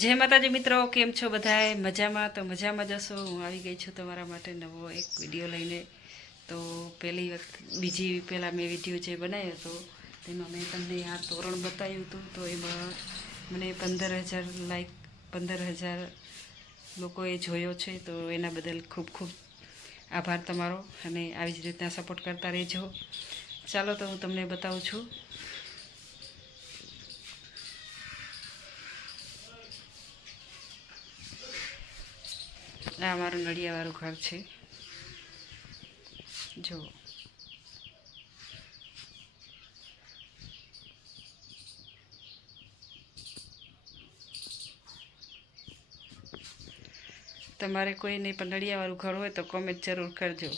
જય માતાજી મિત્રો, કેમ છો બધાએ? મજામાં? તો મજામાં જશો હું આવી ગઈ છું તમારા માટે નવો એક વીડિયો લઈને. તો પહેલી વખત, બીજી પહેલાં મેં વીડિયો જે બનાવ્યો હતો, તેમાં મેં તમને આ તોરણ બતાવ્યું હતું. તો એમાં મને પંદર હજાર લાઈક પંદર હજાર લોકોએ જોયો છે. તો એના બદલ ખૂબ ખૂબ આભાર તમારો. અને આવી જ રીતના સપોર્ટ કરતા રહેજો. ચાલો તો હું તમને બતાવું છું. આ મારું નડિયાવાળું ઘર છે. જો તમારે કોઈને પણ નડિયાવાળું ઘર હોય તો કોમેન્ટ જરૂર કરજો.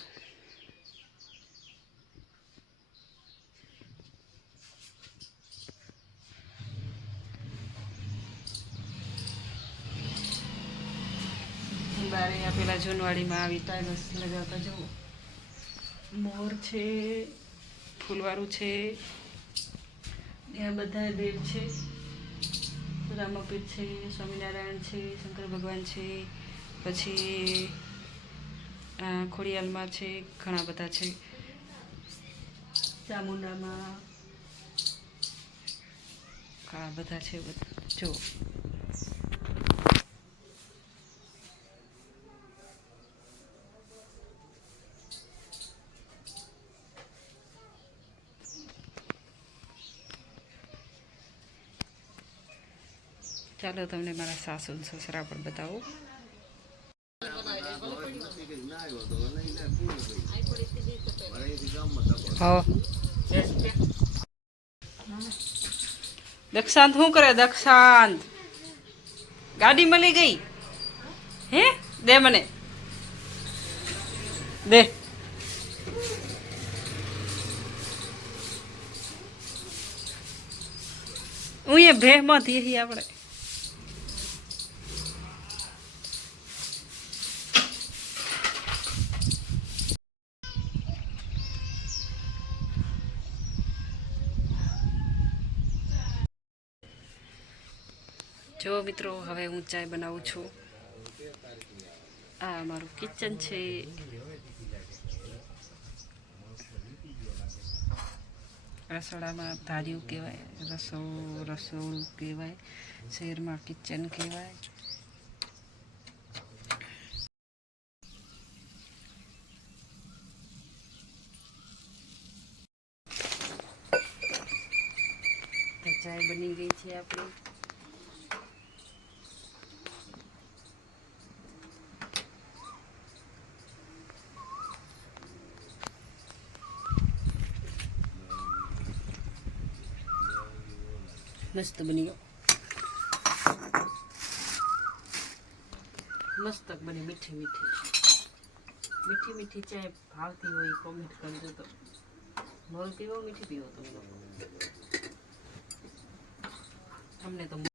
બારે આ પેલા જૂનવાડીમાં આવી ટાઈલ્સ લગાવતા જુઓ મોર છે, ફૂલવાળું છે, ત્યાં બધા દેવ છે. રામપીઠ છે, સ્વામિનારાયણ છે, શંકર ભગવાન છે, પછી ખોડિયાલમાં છે, ઘણા બધા છે. ચામુંડામાં, ઘણા બધા છે બધા. જો ચાલો તમને મારા સાસુ ને સસરા પણ બતાવું હા દક્ષાંત શું કરે દક્ષાંત ગાડી મળી ગઈ હે દે મને દે હું એ ભેહમાં થી આપણે જો મિત્રો, હવે હું ચાય બનાવું છું. આ અમારું કિચન છે. રસોડામાં ધાર્યું કહેવાય, રસો, રસોડું કહેવાય, શહેરમાં કિચન કહેવાય. તો ચાય બની ગઈ છે આપણી. મસ્ત બની ગયો. મસ્ત બની મીઠી મીઠી. મીઠી મીઠી ચાય ભાવતી હોય કોમેન્ટ કરજો તો. મોલ પીવો મીઠી પીવો તમે લોકો? અમને તો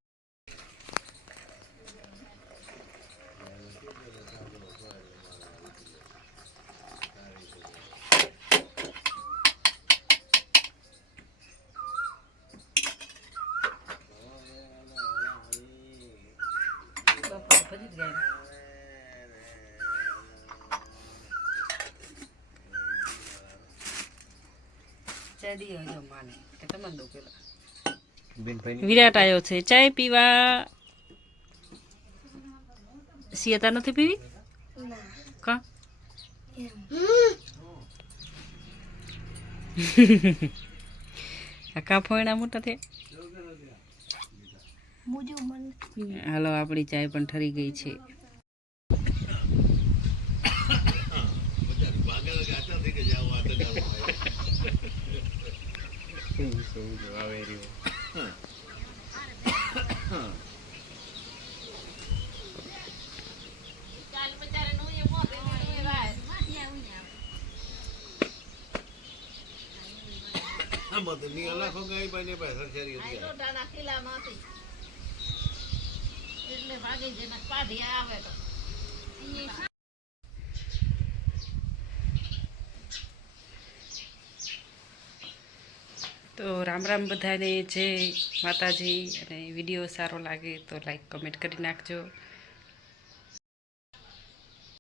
બાપા ભજી જ ગયા ચા દી આવજો માને કે તમને દો પેલા વિરાટ આવ્યો છે ચાય પીવા સિયતા નથી પીવી કા કાકા ફોયણા મોટા થયા હાલો આપણી ચાય પણ ઠરી ગઈ છે. આમાં તો ની અલાખો તો રામ રામ બધાને, જય માતાજી. અને વીડિયો સારો લાગે તો લાઈક, કમેન્ટ કરી નાખજો.